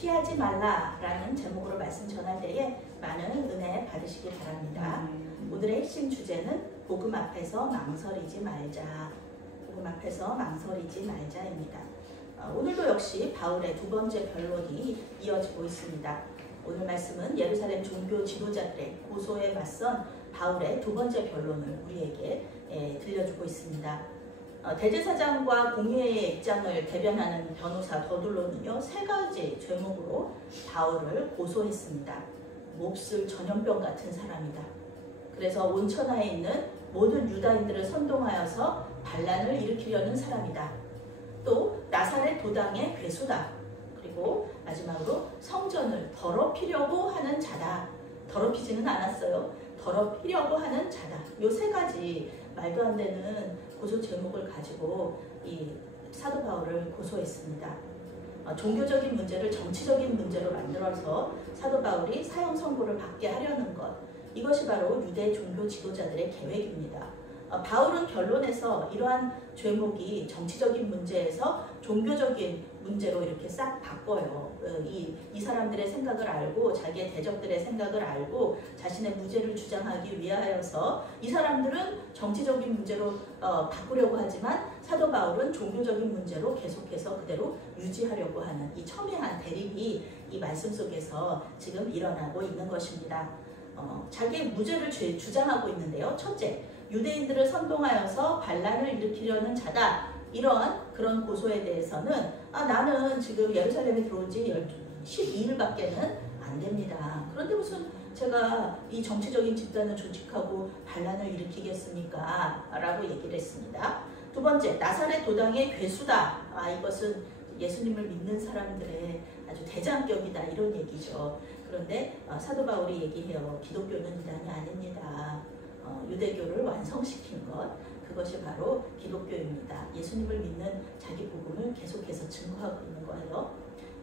피하지 말라라는 제목으로 말씀 전할 때에 많은 은혜 받으시기 바랍니다. 오늘의 핵심 주제는 복음 앞에서 망설이지 말자. 복음 앞에서 망설이지 말자입니다. 오늘도 역시 바울의 두 번째 변론이 이어지고 있습니다. 오늘 말씀은 예루살렘 종교 지도자들의 고소에 맞선 바울의 두 번째 변론을 우리에게 들려주고 있습니다. 대제사장과 공회의 입장을 대변하는 변호사 더둘로는요, 세 가지 죄목으로 바울을 고소했습니다. 몹쓸 전염병 같은 사람이다. 그래서 온천하에 있는 모든 유다인들을 선동하여서 반란을 일으키려는 사람이다. 또 나사렛 도당의 괴수다. 그리고 마지막으로 성전을 더럽히려고 하는 자다. 더럽히지는 않았어요. 더럽히려고 하는 자다. 이 세 가지 말도 안 되는 고소 제목을 가지고 이 사도 바울을 고소했습니다. 종교적인 문제를 정치적인 문제로 만들어서 사도 바울이 사형 선고를 받게 하려는 것, 이것이 바로 유대 종교 지도자들의 계획입니다. 바울은 결론에서 이러한 죄목이 정치적인 문제에서 종교적인 문제로 이렇게 싹 바꿔요. 이 사람들의 생각을 알고 자기의 대적들의 생각을 알고 자신의 무죄를 주장하기 위하여서 이 사람들은 정치적인 문제로 바꾸려고 하지만 사도 바울은 종교적인 문제로 계속해서 그대로 유지하려고 하는 이 첨예한 대립이 이 말씀 속에서 지금 일어나고 있는 것입니다. 자기의 무죄를 주장하고 있는데요. 첫째, 유대인들을 선동하여서 반란을 일으키려는 자다. 이런 그런 고소에 대해서는 나는 지금 예루살렘에 들어온 지 12일밖에는 안 됩니다. 그런데 무슨 제가 이 정치적인 집단을 조직하고 반란을 일으키겠습니까? 라고 얘기를 했습니다. 두 번째, 나사렛 도당의 괴수다. 이것은 예수님을 믿는 사람들의 아주 대장격이다. 이런 얘기죠. 그런데 사도 바울이 얘기해요. 기독교는 이단이 아닙니다. 유대교를 완성시킨 것, 그것이 바로 기독교입니다. 예수님을 믿는 자기 복음을 계속해서 증거하고 있는 거예요.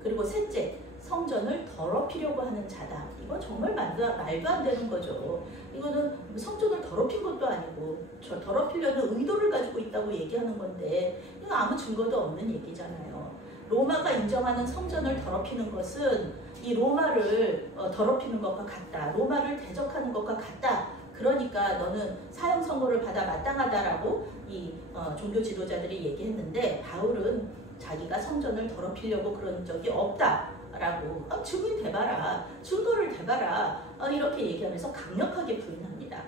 그리고 셋째, 성전을 더럽히려고 하는 자다. 이건 정말 말도 안 되는 거죠. 이거는 성전을 더럽힌 것도 아니고 더럽히려는 의도를 가지고 있다고 얘기하는 건데 이거 아무 증거도 없는 얘기잖아요. 로마가 인정하는 성전을 더럽히는 것은 이 로마를 더럽히는 것과 같다. 로마를 대적하는 것과 같다. 그러니까 너는 사형 선고를 받아 마땅하다라고 이 종교 지도자들이 얘기했는데 바울은 자기가 성전을 더럽히려고 그런 적이 없다라고 증인 대봐라, 증거를 대봐라 이렇게 얘기하면서 강력하게 부인합니다.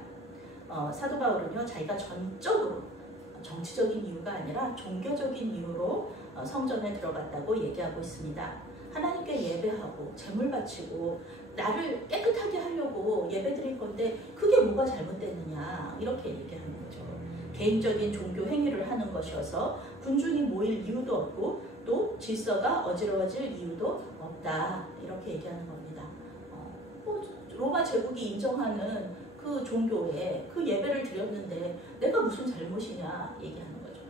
사도 바울은요, 자기가 전적으로 정치적인 이유가 아니라 종교적인 이유로 성전에 들어갔다고 얘기하고 있습니다. 하나님께 예배하고 제물 바치고 나를 깨끗하게 하려고 예배 드릴 건데 그게 뭐가 잘못됐느냐 이렇게 얘기하는 거죠. 개인적인 종교 행위를 하는 것이어서 군중이 모일 이유도 없고 또 질서가 어지러워질 이유도 없다 이렇게 얘기하는 겁니다. 로마 제국이 인정하는 그 종교에 그 예배를 드렸는데 내가 무슨 잘못이냐 얘기하는 거죠.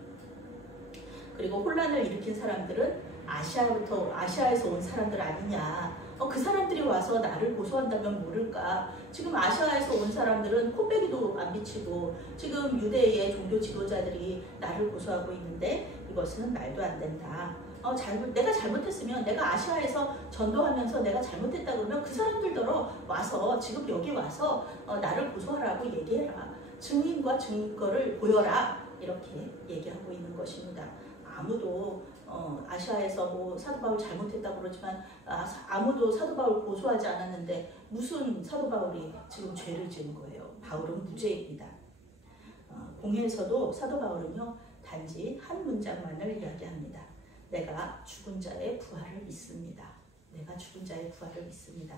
그리고 혼란을 일으킨 사람들은 아시아에서 온 사람들 아니냐. 그 사람들이 와서 나를 고소한다면 모를까. 지금 아시아에서 온 사람들은 코빼기도 안 비치고 지금 유대의 종교 지도자들이 나를 고소하고 있는데 이것은 말도 안 된다. 내가 잘못했으면 내가 아시아에서 전도하면서 내가 잘못했다 그러면 그 사람들더러 와서 지금 여기 와서 나를 고소하라고 얘기해라. 증인과 증거를 보여라. 이렇게 얘기하고 있는 것입니다. 아무도 아시아에서 뭐 사도 바울 잘못했다고 그러지만 아무도 사도 바울 고소하지 않았는데 무슨 사도 바울이 지금 죄를 지은 거예요. 바울은 무죄입니다. 공회에서도 사도 바울은요, 단지 한 문장만을 이야기합니다. 내가 죽은 자의 부활을 믿습니다. 내가 죽은 자의 부활을 믿습니다.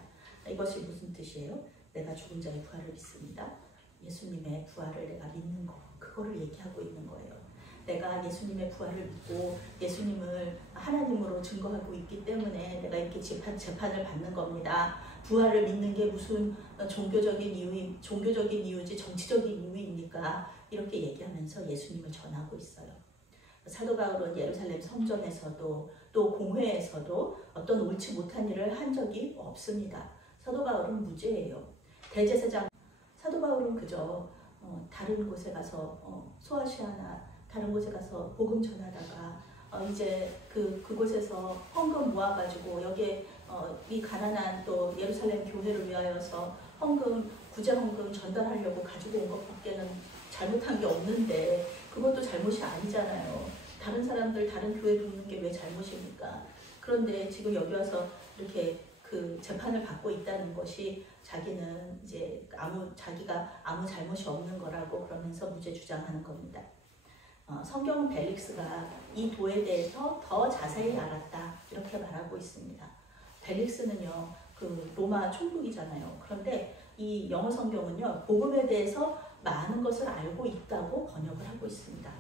이것이 무슨 뜻이에요? 내가 죽은 자의 부활을 믿습니다. 예수님의 부활을 내가 믿는 거, 그거를 얘기하고 있는 거예요. 내가 예수님의 부활을 믿고 예수님을 하나님으로 증거하고 있기 때문에 내가 이렇게 재판을 받는 겁니다. 부활을 믿는 게 무슨 종교적인 이유지 정치적인 이유입니까? 이렇게 얘기하면서 예수님을 전하고 있어요. 사도 바울은 예루살렘 성전에서도 또 공회에서도 어떤 옳지 못한 일을 한 적이 없습니다. 사도 바울은 무죄예요. 대제사장 사도 바울은 그저 다른 곳에 가서 소아시아나 다른 곳에 가서 복음 전하다가 이제 그곳에서 헌금 모아가지고 여기에 이 가난한 또 예루살렘 교회를 위하여서 헌금, 구제 헌금 전달하려고 가지고 온 것밖에는 잘못한 게 없는데 그것도 잘못이 아니잖아요. 다른 사람들 다른 교회 돕는 게 왜 잘못입니까? 그런데 지금 여기 와서 이렇게 그 재판을 받고 있다는 것이 자기는 이제 자기가 아무 잘못이 없는 거라고 그러면서 무죄 주장하는 겁니다. 성경은 벨릭스가 이 도에 대해서 더 자세히 알았다 이렇게 말하고 있습니다. 벨릭스는요 그 로마 총독이잖아요. 그런데 이 영어 성경은요 복음에 대해서 많은 것을 알고 있다고 번역을 하고 있습니다.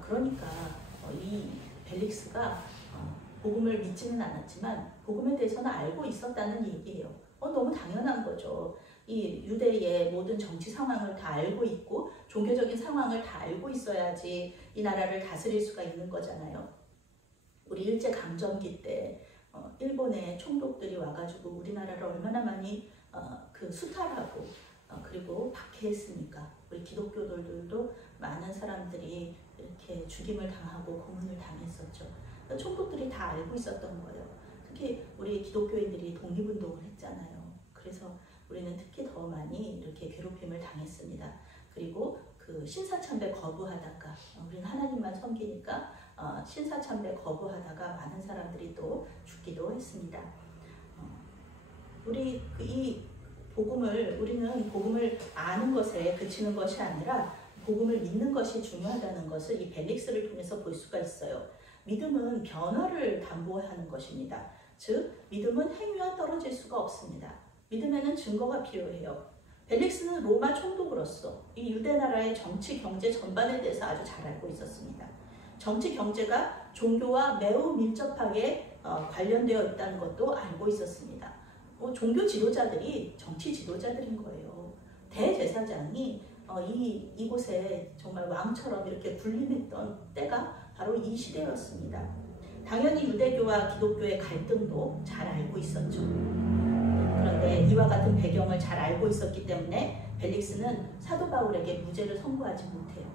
그러니까 이 벨릭스가 복음을 믿지는 않았지만 복음에 대해서는 알고 있었다는 얘기예요. 너무 당연한 거죠. 이 유대의 모든 정치 상황을 다 알고 있고 종교적인 상황을 다 알고 있어야지 이 나라를 다스릴 수가 있는 거잖아요. 우리 일제강점기 때 일본의 총독들이 와가지고 우리나라를 얼마나 많이 수탈하고 그리고 박해했습니까? 우리 기독교들도 많은 사람들이 이렇게 죽임을 당하고 고문을 당했었죠. 총독들이 다 알고 있었던 거예요. 특히 우리 기독교인들이 독립운동을 했잖아요. 그래서 우리는 특히 더 많이 이렇게 괴롭힘을 당했습니다. 그리고 그 신사참배 거부하다가 우리는 하나님만 섬기니까 신사참배 거부하다가 많은 사람들이 또 죽기도 했습니다. 우리는 복음을 아는 것에 그치는 것이 아니라 복음을 믿는 것이 중요하다는 것을 이 벨릭스를 통해서 볼 수가 있어요. 믿음은 변화를 담보하는 것입니다. 즉 믿음은 행위와 떨어질 수가 없습니다. 믿음에는 증거가 필요해요. 벨릭스는 로마 총독으로서 이 유대 나라의 정치, 경제 전반에 대해서 아주 잘 알고 있었습니다. 정치, 경제가 종교와 매우 밀접하게 관련되어 있다는 것도 알고 있었습니다. 종교 지도자들이 정치 지도자들인 거예요. 대제사장이 이곳에 정말 왕처럼 이렇게 군림했던 때가 바로 이 시대였습니다. 당연히 유대교와 기독교의 갈등도 잘 알고 있었죠. 그런데 이와 같은 배경을 잘 알고 있었기 때문에 벨릭스는 사도 바울에게 무죄를 선고하지 못해요.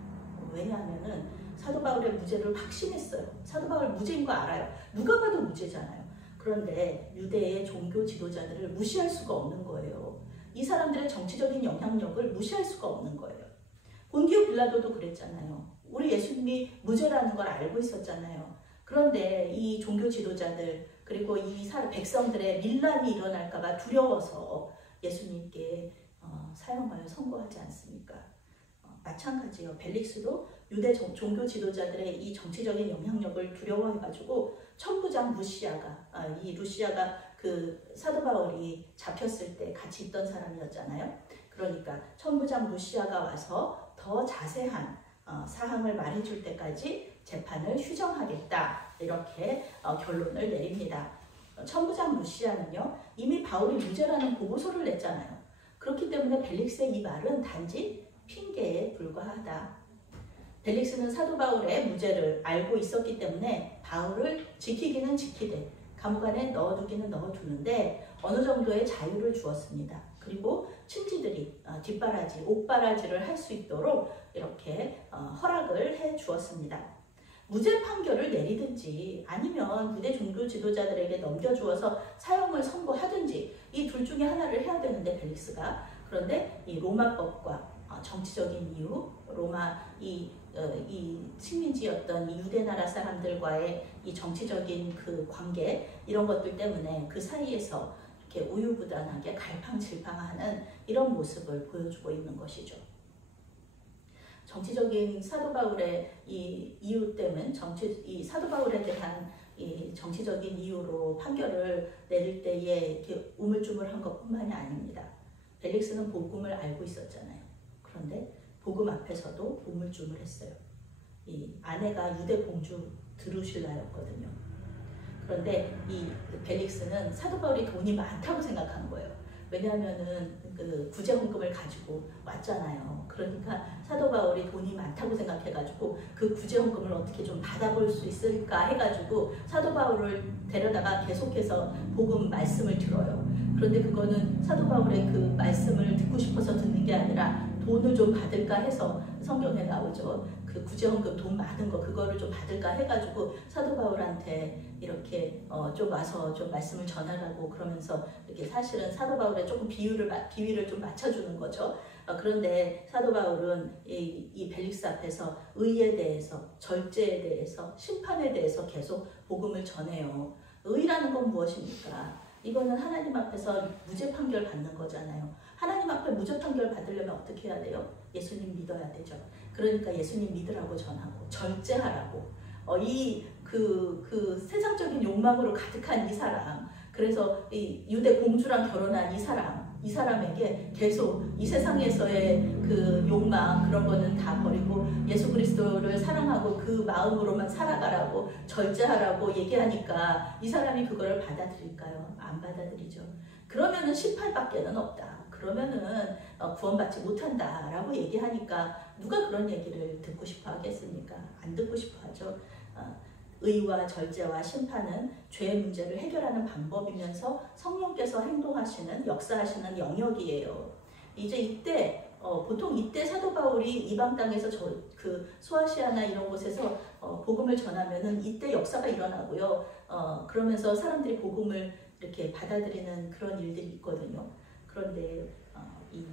왜냐하면 사도 바울의 무죄를 확신했어요. 사도 바울 무죄인 거 알아요. 누가 봐도 무죄잖아요. 그런데 유대의 종교 지도자들을 무시할 수가 없는 거예요. 이 사람들의 정치적인 영향력을 무시할 수가 없는 거예요. 본디오 빌라도도 그랬잖아요. 우리 예수님이 무죄라는 걸 알고 있었잖아요. 그런데 이 종교 지도자들 그리고 이 백성들의 밀란이 일어날까 봐 두려워서 예수님께 사형하여 선고하지 않습니까? 마찬가지예요. 벨릭스도 유대 종교 지도자들의 이 정치적인 영향력을 두려워해가지고 천부장 루시아가 그 사도 바울이 잡혔을 때 같이 있던 사람이었잖아요. 그러니까 천부장 루시아가 와서 더 자세한 사항을 말해줄 때까지 재판을 휴정하겠다 이렇게 결론을 내립니다. 천부장 루시아는요 이미 바울이 무죄라는 보고서를 냈잖아요. 그렇기 때문에 벨릭스의 이 말은 단지 핑계에 불과하다. 벨릭스는 사도 바울의 무죄를 알고 있었기 때문에 바울을 지키기는 지키되 감옥 안에 넣어두기는 넣어두는데 어느 정도의 자유를 주었습니다. 그리고 친지들이 뒷바라지, 옥바라지를 할 수 있도록 이렇게 허락을 해 주었습니다. 무죄 판결을 내리든지 아니면 유대 종교 지도자들에게 넘겨주어서 사형을 선고하든지 이 둘 중에 하나를 해야 되는데 벨릭스가 그런데 이 로마법과 정치적인 이유, 로마 이 식민지였던 이 유대 나라 사람들과의 이 정치적인 그 관계 이런 것들 때문에 그 사이에서 이렇게 우유부단하게 갈팡질팡하는 이런 모습을 보여주고 있는 것이죠. 정치적인 사도 바울의 이 이유 때문에 이 사도 바울에 대한 이 정치적인 이유로 판결을 내릴 때에 이렇게 우물쭈물한 것뿐만이 아닙니다. 벨릭스는 복음을 알고 있었잖아요. 그런데 복음 앞에서도 우물쭈물했어요. 이 아내가 유대 공주 드루실라였거든요. 그런데 이 벨릭스는 사도 바울이 돈이 많다고 생각하는 거예요. 왜냐하면은 그 구제 헌금을 가지고 왔잖아요. 그러니까 사도 바울이 돈이 많다고 생각해가지고 그 구제 헌금을 어떻게 좀 받아볼 수 있을까 해가지고 사도 바울을 데려다가 계속해서 복음 말씀을 들어요. 그런데 그거는 사도 바울의 그 말씀을 듣고 싶어서 듣는 게 아니라 돈을 좀 받을까 해서 성경에 나오죠. 그 구제헌금 돈 많은 거 그거를 좀 받을까 해가지고 사도 바울한테 이렇게 좀 와서 좀 말씀을 전하라고 그러면서 이렇게 사실은 사도 바울의 조금 비위를 좀 맞춰주는 거죠. 그런데 사도 바울은 이 벨릭스 앞에서 의에 대해서, 절제에 대해서, 심판에 대해서 계속 복음을 전해요. 의라는 건 무엇입니까? 이거는 하나님 앞에서 무죄 판결 받는 거잖아요. 하나님 앞에 무죄 판결 받으려면 어떻게 해야 돼요? 예수님 믿어야 되죠. 그러니까 예수님 믿으라고 전하고 절제하라고. 그 세상적인 욕망으로 가득한 이 사람, 그래서 이 유대 공주랑 결혼한 이 사람에게 계속 이 세상에서의 그 욕망 그런 거는 다 버리고 예수 그리스도를 사랑하고 그 마음으로만 살아가라고 절제하라고 얘기하니까 이 사람이 그거를 받아들일까요? 안 받아들이죠. 그러면은 18밖에는 없다. 그러면은 구원받지 못한다라고 얘기하니까 누가 그런 얘기를 듣고 싶어 하겠습니까? 안 듣고 싶어 하죠. 의와 절제와 심판은 죄의 문제를 해결하는 방법이면서 성령께서 행동하시는, 역사하시는 영역이에요. 이제 이때 보통 이때 사도 바울이 이방 땅에서 그 소아시아나 이런 곳에서 복음을 전하면은 이때 역사가 일어나고요. 그러면서 사람들이 복음을 이렇게 받아들이는 그런 일들이 있거든요. 그런데 이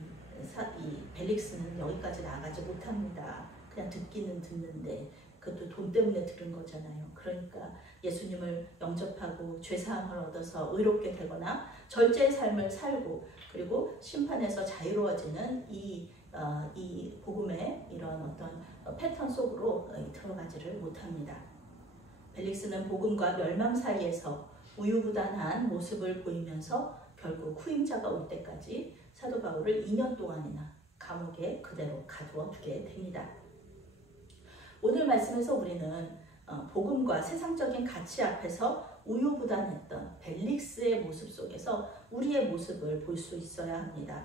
벨릭스는 여기까지 나가지 못합니다. 그냥 듣기는 듣는데 그것도 돈 때문에 들은 거잖아요. 그러니까 예수님을 영접하고 죄사함을 얻어서 의롭게 되거나 절제의 삶을 살고 그리고 심판에서 자유로워지는 이 복음의 이런 어떤 패턴 속으로 들어가지를 못합니다. 벨릭스는 복음과 멸망 사이에서 우유부단한 모습을 보이면서 결국 후임자가 올 때까지 사도 바울을 2년 동안이나 감옥에 그대로 가두어 두게 됩니다. 오늘 말씀에서 우리는 복음과 세상적인 가치 앞에서 우유부단했던 벨릭스의 모습 속에서 우리의 모습을 볼 수 있어야 합니다.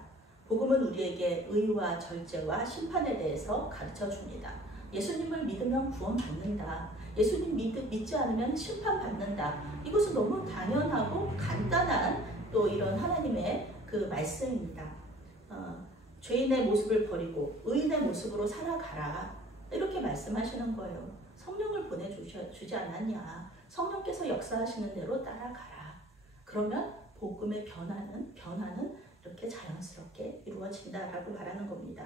복음은 우리에게 의와 절제와 심판에 대해서 가르쳐 줍니다. 예수님을 믿으면 구원받는다. 예수님 믿지 않으면 심판받는다. 이것은 너무 당연하고 간단한 또 이런 하나님의 그 말씀입니다. 죄인의 모습을 버리고 의인의 모습으로 살아가라. 이렇게 말씀하시는 거예요. 성령을 보내주지 않았냐. 성령께서 역사하시는 대로 따라가라. 그러면 복음의 변화는 이렇게 자연스럽게 이루어진다라고 말하는 겁니다.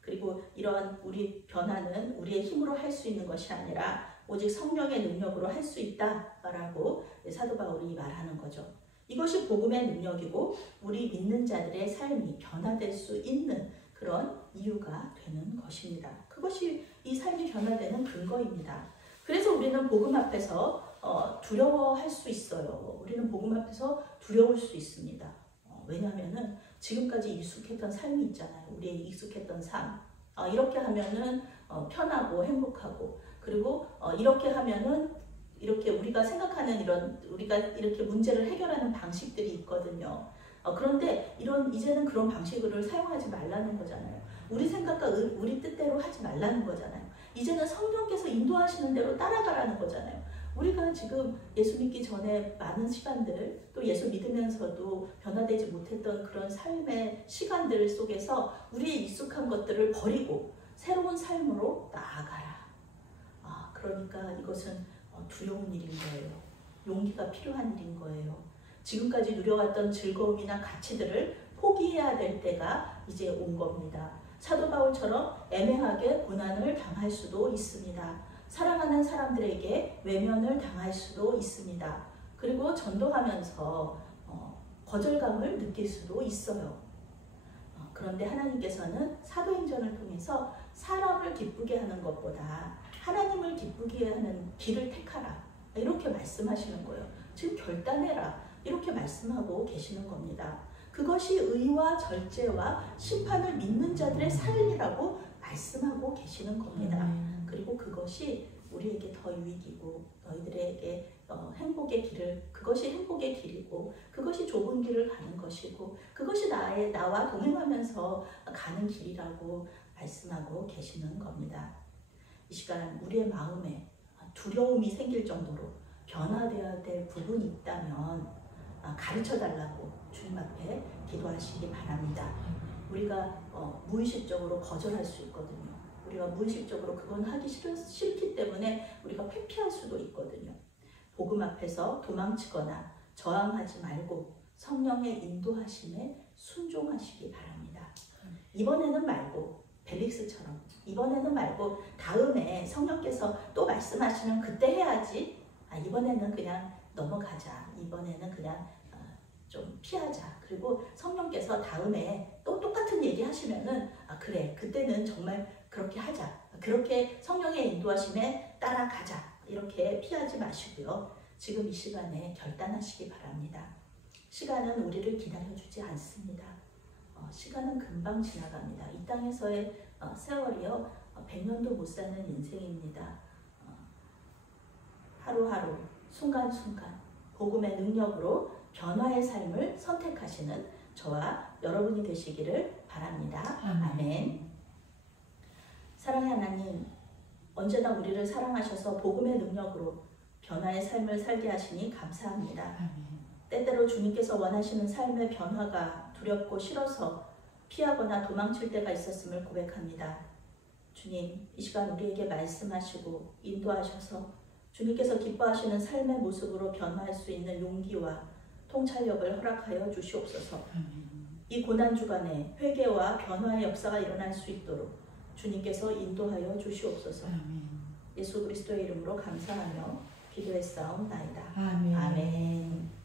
그리고 이러한 우리 변화는 우리의 힘으로 할 수 있는 것이 아니라 오직 성령의 능력으로 할 수 있다라고 사도 바울이 말하는 거죠. 이것이 복음의 능력이고 우리 믿는 자들의 삶이 변화될 수 있는 그런 이유가 되는 것입니다. 그것이 이 삶이 변화되는 근거입니다. 그래서 우리는 복음 앞에서 두려워할 수 있어요. 우리는 복음 앞에서 두려울 수 있습니다. 왜냐하면은 지금까지 익숙했던 삶이 있잖아요. 우리의 익숙했던 삶. 이렇게 하면은 편하고 행복하고 그리고 이렇게 하면은 이렇게 우리가 생각하는 우리가 이렇게 문제를 해결하는 방식들이 있거든요. 그런데 이제는 그런 방식을 사용하지 말라는 거잖아요. 우리 생각과 우리 뜻대로 하지 말라는 거잖아요. 이제는 성령께서 인도하시는 대로 따라가라는 거잖아요. 우리가 지금 예수 믿기 전에 많은 시간들 또 예수 믿으면서도 변화되지 못했던 그런 삶의 시간들 속에서 우리의 익숙한 것들을 버리고 새로운 삶으로 나아가라. 그러니까 이것은 두려운 일인 거예요. 용기가 필요한 일인 거예요. 지금까지 누려왔던 즐거움이나 가치들을 포기해야 될 때가 이제 온 겁니다. 사도 바울처럼 애매하게 고난을 당할 수도 있습니다. 사랑하는 사람들에게 외면을 당할 수도 있습니다. 그리고 전도하면서 거절감을 느낄 수도 있어요. 그런데 하나님께서는 사도행전을 통해서 사람을 기쁘게 하는 것보다 하나님을 기쁘게 하는 길을 택하라. 이렇게 말씀하시는 거예요. 지금 결단해라. 이렇게 말씀하고 계시는 겁니다. 그것이 의와 절제와 심판을 믿는 자들의 삶이라고 말씀하고 계시는 겁니다. 그리고 그것이 우리에게 더 유익이고 너희들에게 행복의 길을 그것이 행복의 길이고 그것이 좁은 길을 가는 것이고 그것이 나와 동행하면서 가는 길이라고 말씀하고 계시는 겁니다. 이 시간 우리의 마음에 두려움이 생길 정도로 변화되어야 될 부분이 있다면 가르쳐달라고 주님 앞에 기도하시기 바랍니다. 우리가 무의식적으로 거절할 수 있거든요. 우리가 무의식적으로 그건 하기 싫기 때문에 우리가 회피할 수도 있거든요. 복음 앞에서 도망치거나 저항하지 말고 성령의 인도하심에 순종하시기 바랍니다. 이번에는 말고 벨릭스처럼 이번에는 말고 다음에 성령께서 또 말씀하시면 그때 해야지. 이번에는 그냥 넘어가자. 이번에는 그냥 좀 피하자. 그리고 성령께서 다음에 또 똑같은 얘기 하시면은 그래 그때는 정말 그렇게 하자. 그렇게 성령의 인도하심에 따라가자. 이렇게 피하지 마시고요. 지금 이 시간에 결단하시기 바랍니다. 시간은 우리를 기다려주지 않습니다. 시간은 금방 지나갑니다. 이 땅에서의 세월이요 100년도 못 사는 인생입니다. 하루하루 순간순간 복음의 능력으로 변화의 삶을 선택하시는 저와 여러분이 되시기를 바랍니다. 아멘. 사랑의 하나님, 언제나 우리를 사랑하셔서 복음의 능력으로 변화의 삶을 살게 하시니 감사합니다. 때때로 주님께서 원하시는 삶의 변화가 두렵고 싫어서 피하거나 도망칠 때가 있었음을 고백합니다. 주님, 이 시간 우리에게 말씀하시고 인도하셔서 주님께서 기뻐하시는 삶의 모습으로 변화할 수 있는 용기와 통찰력을 허락하여 주시옵소서. 이 고난 주간에 회개와 변화의 역사가 일어날 수 있도록 주님께서 인도하여 주시옵소서. 예수 그리스도의 이름으로 감사하며 기도했사옵나이다. 아멘.